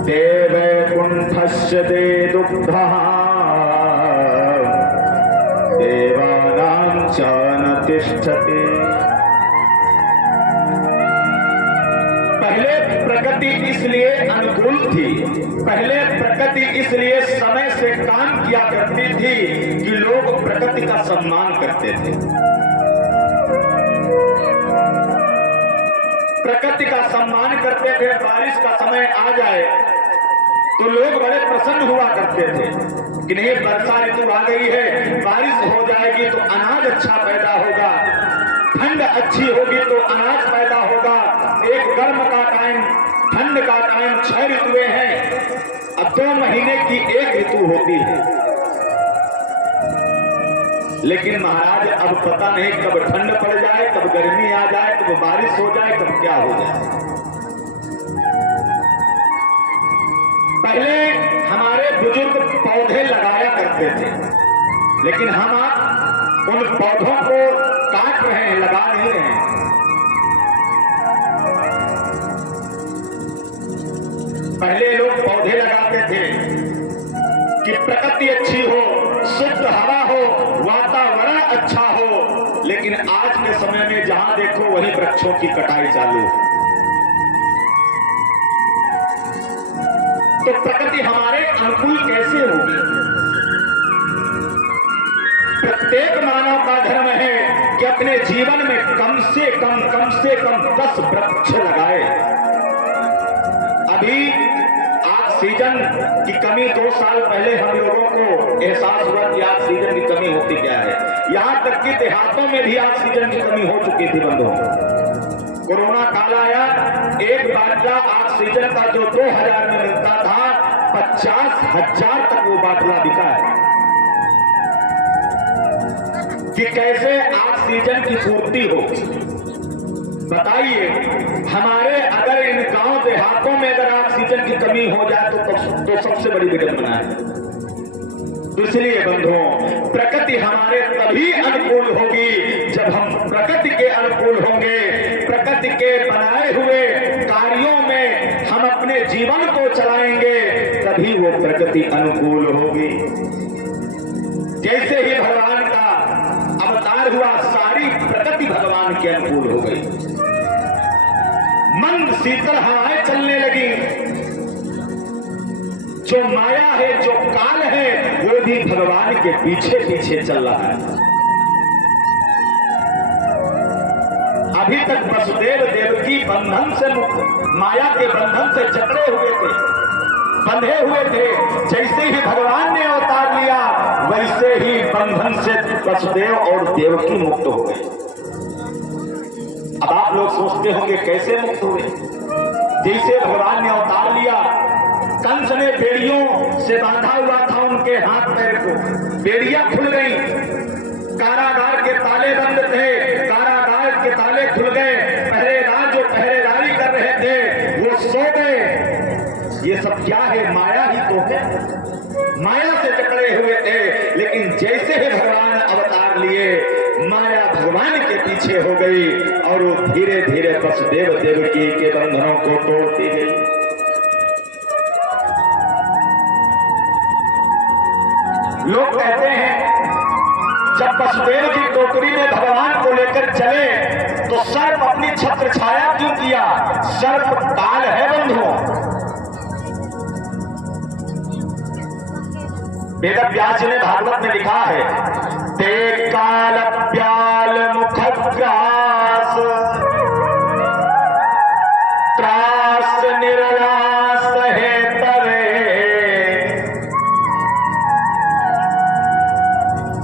ते वैकुण्ठस्य ते दुग्धः देवानां च न तिष्ठति। पहले प्रकृति इसलिए अनुकूल थी, पहले प्रकृति इसलिए समय से काम किया करती थी कि लोग प्रकृति का सम्मान करते थे। प्रकृति का सम्मान करते थे। बारिश का समय आ जाए तो लोग बड़े प्रसन्न हुआ करते थे कि नहीं, वर्षा ऋतु आ गई है, बारिश हो जाएगी तो अनाज अच्छा पैदा होगा, ठंड अच्छी होगी तो अनाज पैदा होगा। एक गर्म का टाइम, ठंड का टाइम, 6 ऋतुएं हैं, अब 2 महीने की एक ऋतु होती है। लेकिन महाराज अब पता नहीं कब ठंड पड़ जाए, कब गर्मी आ जाए, कब बारिश हो जाए, कब क्या हो जाए। पहले हमारे बुजुर्ग पौधे लगाया करते थे, लेकिन हम उन पौधों को काट रहे हैं, लगा नहीं रहे हैं। पहले लोग पौधे लगाते थे कि प्रकृति अच्छी हो, शुद्ध हवा हो, वातावरण अच्छा हो, लेकिन आज के समय में जहां देखो वहीं वृक्षों की कटाई चालू है। तो प्रकृति हमारे अनुकूल कैसे होगी? प्रत्येक मानव का धर्म है कि अपने जीवन में कम से कम 10 वृक्ष लगाए। अभी ऑक्सीजन की कमी 2 साल पहले हम लोगों को एहसास हुआ कि ऑक्सीजन की कमी होती क्या है। यहां तक कि देहातों में भी ऑक्सीजन की कमी हो चुकी थी बंधुओं। कोरोना काल आया, एक बाटला ऑक्सीजन का जो 2000 में मिलता था, 50,000 तक वो बाटला बिका है। कि कैसे ऑक्सीजन की पूर्ति हो, बताइए। हमारे अगर इन गांव देहातों में अगर ऑक्सीजन की कमी हो जाए तो सबसे बड़ी विडंबना है। तो इसलिए बंधुओं, प्रकृति हमारे तभी अनुकूल होगी जब हम प्रकृति के अनुकूल होंगे। प्रकृति के बनाए हुए कार्यों में हम अपने जीवन को चलाएंगे, तभी वो प्रकृति अनुकूल होगी। जैसे ही भगवान का अवतार हुआ, सारी प्रकृति भगवान के अनुकूल हो गई। मंद शीतल हवाएं चलने लगी। जो माया है, जो काल है, वो भी भगवान के पीछे पीछे चल रहा है। अभी तक वसुदेव देवकी बंधन से मुक्त, माया के बंधन से जकड़े हुए थे, बंधे हुए थे। जैसे ही भगवान ने अवतार लिया, वैसे ही बंधन से वसुदेव और देवकी मुक्त हो गए। अब आप लोग सोचते होंगे कैसे मुक्त हुए? जैसे भगवान ने अवतार लिया, कंस ने बेड़ियों से बांधा हुआ था उनके हाथ पैर को, बेड़ियां खुल गई। कारागार के ताले बंद थे, कारागार के ताले खुल गए। पहरेदार जो पहरेदारी कर रहे थे वो सो गए। ये सब क्या है? माया ही तो है। माया से जकड़े हुए थे, लेकिन जैसे ही भगवान अवतार लिए, माया भगवान के पीछे हो गई और वो धीरे धीरे वसुदेव देवकी के बंधनों को तोड़ती गई। लोग कहते हैं जब वसुदेव जी टोकरी में भगवान को लेकर चले तो सर्प अपनी छत्र छाया क्यों किया? सर्प काल है बंधुओं। वेद व्यास ने भागवत में लिखा है, ते काल प्याल मुखग्रास त्रास निर्वास है तरे।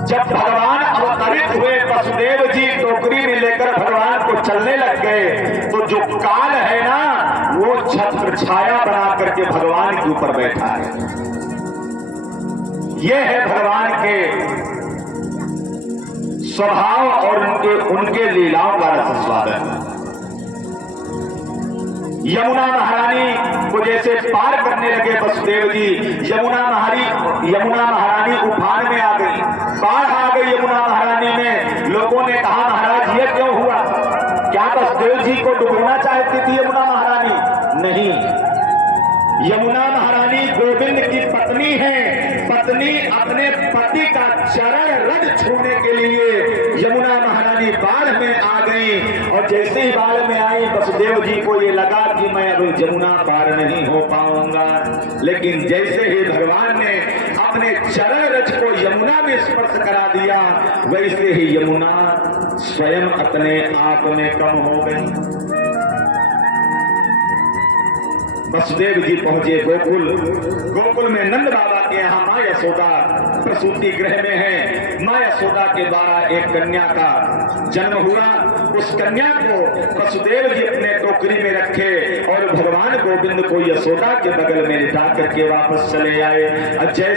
जब भगवान अवतरित हुए, वसुदेव जी टोकरी में लेकर भगवान को चलने लग गए, तो जो काल है ना, वो छत्र छाया बना करके भगवान के ऊपर बैठा है। ये है भगवान के स्वभाव और उनके लीलाओं का रस स्वादन। यमुना महारानी को जैसे पार करने लगे वसुदेव जी, यमुना महारानी उफान में आ गई, बाढ़ आ गई यमुना महारानी में। लोगों ने कहा, महाराज ये क्यों हुआ? क्या वसुदेव जी को डुबोना चाहती थी यमुना महारानी? नहीं, यमुना महारानी गोविंद की पत्नी है। पत्नी अपने पति का चरण रज छूने के लिए यमुना महारानी बाढ़ में आ गई और जैसे ही बाढ़ में आई वसुदेव जी को ये लगा कि मैं अब यमुना पार नहीं हो पाऊंगा, लेकिन जैसे ही भगवान ने अपने चरण रज को यमुना में स्पर्श करा दिया वैसे ही यमुना स्वयं अपने आप में कम हो गई। वसुदेव जी पहुंचे गोकुल। गोकुल में नंद बाबा के यहाँ माँ यशोदा प्रसूति गृह में है। माँ यशोदा के द्वारा एक कन्या का जन्म हुआ। उस कन्या को वसुदेव जी अपने टोकरी में रखे और भगवान गोविंद को यशोदा के बगल में लिटा करके वापस चले आए। जैसे